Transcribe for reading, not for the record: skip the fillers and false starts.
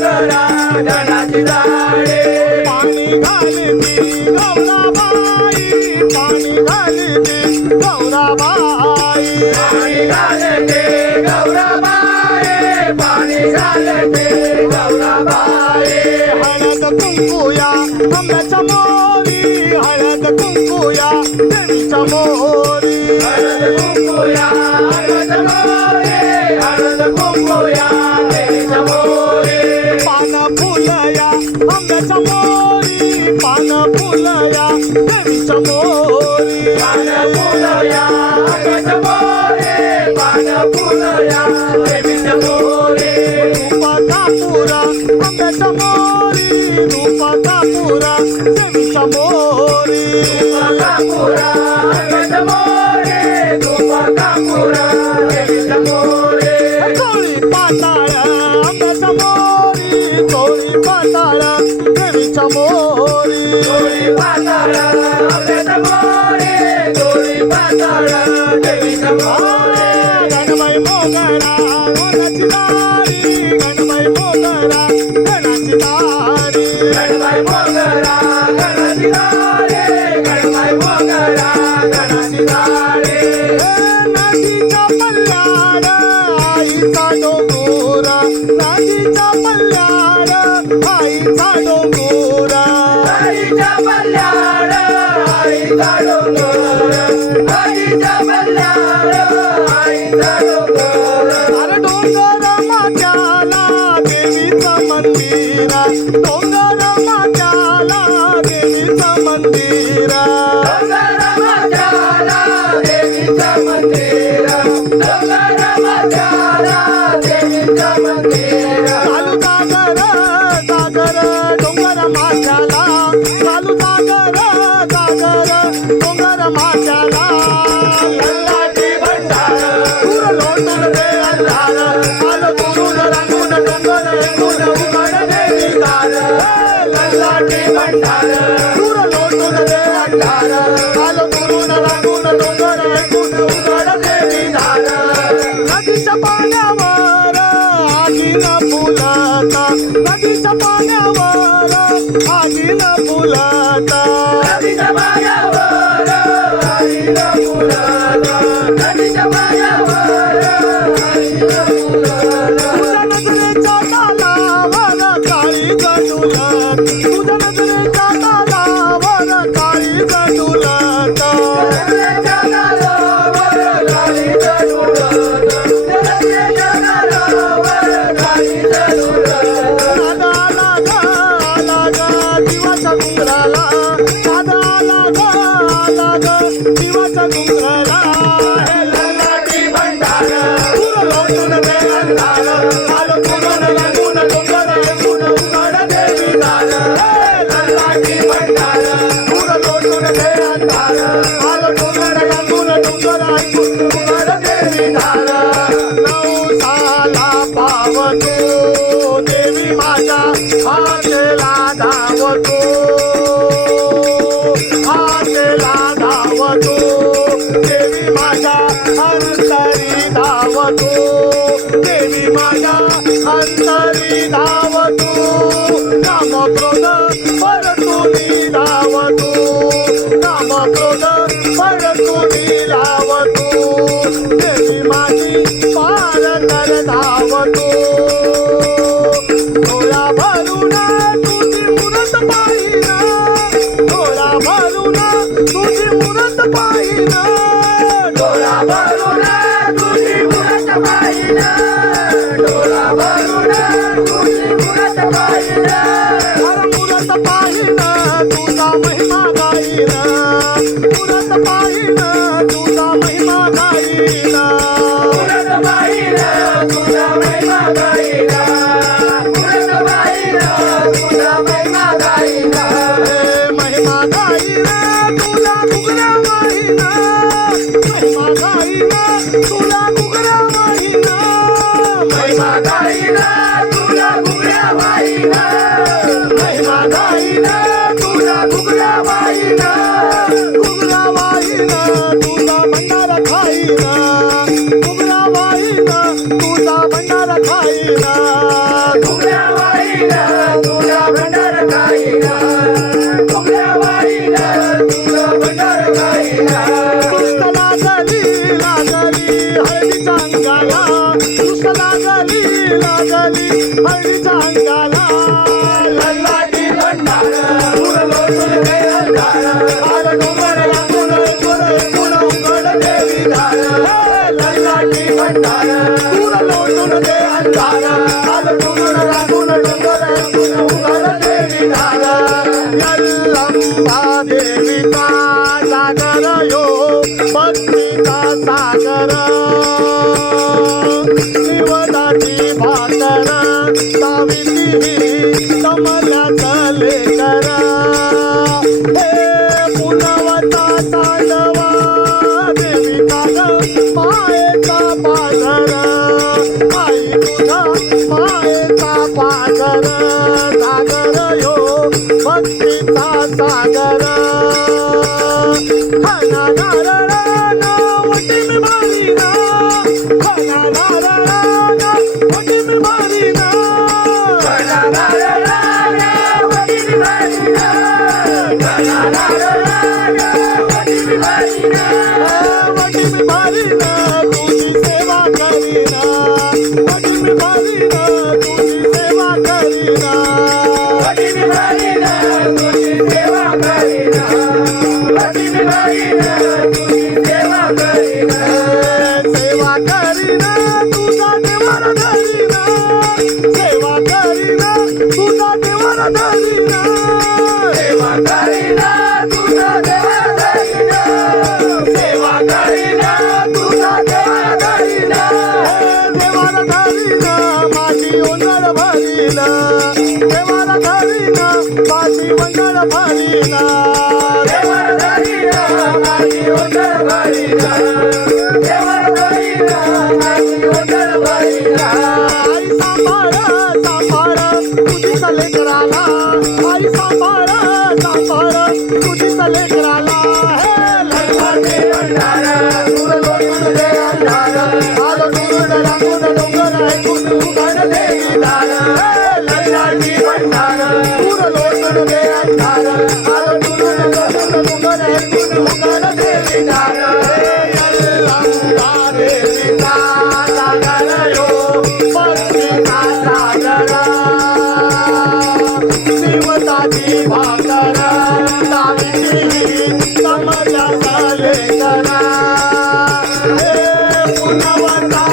मोगरा धनाची झाडे पाणी घालती गौराबाई पाणी घालती गौराबाई पाणी घालते गौराबाई पाणी घालते गौराबाई हळद कुंकुया आंब्याच्या मोरी हळद कुंकुया देवीच्या मोरी हळद कुंकुया हळद मोरे हळद कुंकुया देवीच्या मोरे पान फुलया आंब्याच्या मोरी पान फुलया देवीच्या मोरी पान फुलया आकाश मोरे पान फुलया देवीच्या मोरे रूप कापुरा आंब्याच्या मोरी रूप कापुरा देवीच्या मोरी कापुरा आकाश मोरे धूप कापुरा देवीच्या मोरे चोळी पाताळ आंब्याच्या मोरी चोळी पाताळ देवीच्या मोरी डोळी पाताळ आंब्याच्या मोरे डोळी पाताळ देवीच्या मोरे गणबाई मोगरा गणाची दारी गणबाई मोगरा गणाची दारी गणबाई मोगरा गणाची झाडे गणबाई मोगरा गणाची झाडे नदीच्या पल्ल्याड आईचा डोंगुरा नदीच्या पल्ल्याड आईचा डोंगुरा आईच्या पल्ल्याड आईचा डोंगर आईच्या पल्ल्याड आईचा डोंगर अरे डोंगर माथ्याला देवीचं मंदिरा डोंगर माथ्याला देवीचं मंदिरा डोंगर माझ्याला देवीचं मंदिर डोंगर माझ्याला देवीचं मंदिर चालू जागर जागर डोंगर माथ्याला चालू जागर जागर डोंगर माथ्याला लल्लाची भंडार दूर लोटून दे अंधार आलो दुरून रंगून डोंगर एकूण उघड देवी दार लल्लाची भंडार दूर लोटून दे अंधार आलो दुरून रंगून डोंगर एकूण उघड देवी दार नदीच्या पाण्यावर आगीन फुलता नदीच्या पाण्यावर आगीन फुलता नदीच्या पायावर आईला फुलला नदीच्या पायावर आईला फुलला तुझ्या नजरेच्या तालावर काळी गडुलत तुझ्या नजरेच्या तालावर काळी गडुलत नदीच्या नालावर गाडी जडुलत नदीच्या नालावर गाडी जडुलत नादाला ग जीवाच्या घुंगराला नादाला ग जीवाच्या घुंगराला लल्लाची भंडार दूर लोटून दे अंधार आलो दुरून रंगून डोंगर एकूण उघड देवी दार लल्लाची भंडार दूर लोटून दे अंधार आलो डोंगर रंगून डोंगर एकूण उघड देवी दार नवसाला पावतो देवी माझ्या हातेला धावतो हातेला धावतो देवी माझ्या अंतरी धावतो देवी माझ्या अंतरी धावतो काम क्रोध परतुनी धावतो काम क्रोध परतुनी लावतो देवी माझी पार तर धावतो डोळा भरून तुझी मूरत पाहिना डोळा भरून तुझी मूरत पाहिना डोळा भरून तुझी मुरत पाहिलं डोळा भरून तुझी मुरत पाहिलं मूरत पाहिना तुझा महिमा गाईना मूरत पाहिना तुझा महिमा गाईना मुरत पाहिलं तुझा महिमा गाईला मुरत पाहिलं तुझा महिमा गाईला महिमा गाईना तुला घुगऱ्या वाहिना महिमा गाईना तुला घुगऱ्या वाहिना महिमा गाईला तुला घुगऱ्या वाहिला महिमा गाईला तुला घुगऱ्या वाहिला घुगऱ्या वाहिना तुझा भंडारा खाईना घुगऱ्या वाहिना तुझा भंडारा खाईना घुगऱ्या वाहिला लागली हळदीच्या अंगाला लल्लाटी भंडार दूर लोटून दे अंधार आलं डोंगर लागून एकूण उघड देवी दार लल्लाटी भंडार दूर लोटून दे अंधार आलं डोंगर लागून एकूण उघड देवी दार यल्लंबा देवीचा सागर यो भक्तीचा सागर शिवदाची भाकर सावित्री कमलाचं लेकर हे पुनवता तांडवा देवीचा ग मायेचा पाझर आई तुझा मायेचा पाझर सागर यो भक्तीचा सागर हना नारायणा वटी मी मारीना हना नारायणा वटी मी मारीना वटी मी मारीना तुझी सेवा करीना वटी मी मारीना तुझी सेवा करीना सेवा करीना तुझा देवार धरीना सेवा करीना तुझा देवार धरीना सेवा करीना तुझा देवा धरीना सेवा करीना तुझा देवा धरीना देवार धरीना माझी ओंजळ भरीना देवार धरीना माझी ओंजळ भरीना देवा धरीना माझी ओझर भरीना देवा धरीना माझी ओझर भरीना आई सांभाळ सांभाळ तुझीच लेकराला आई सांभाळ सांभाळ तुझीच लेकराला हे लल्लाटी भंडार दूर लोटून दे अंधार आलो दुरुड लागून डोंगर ऐकून उघड देवी दार लल्लाटी भंडार दूर लोटून दे अंधार आलो दुरुड लागून डोंगर ऐकून उघड देवी दार यल्लंबा देवीचा सागर यो भक्तीचा सागर शिवताची भाकर सावित्री कमलाचा लेकर हे पुनवता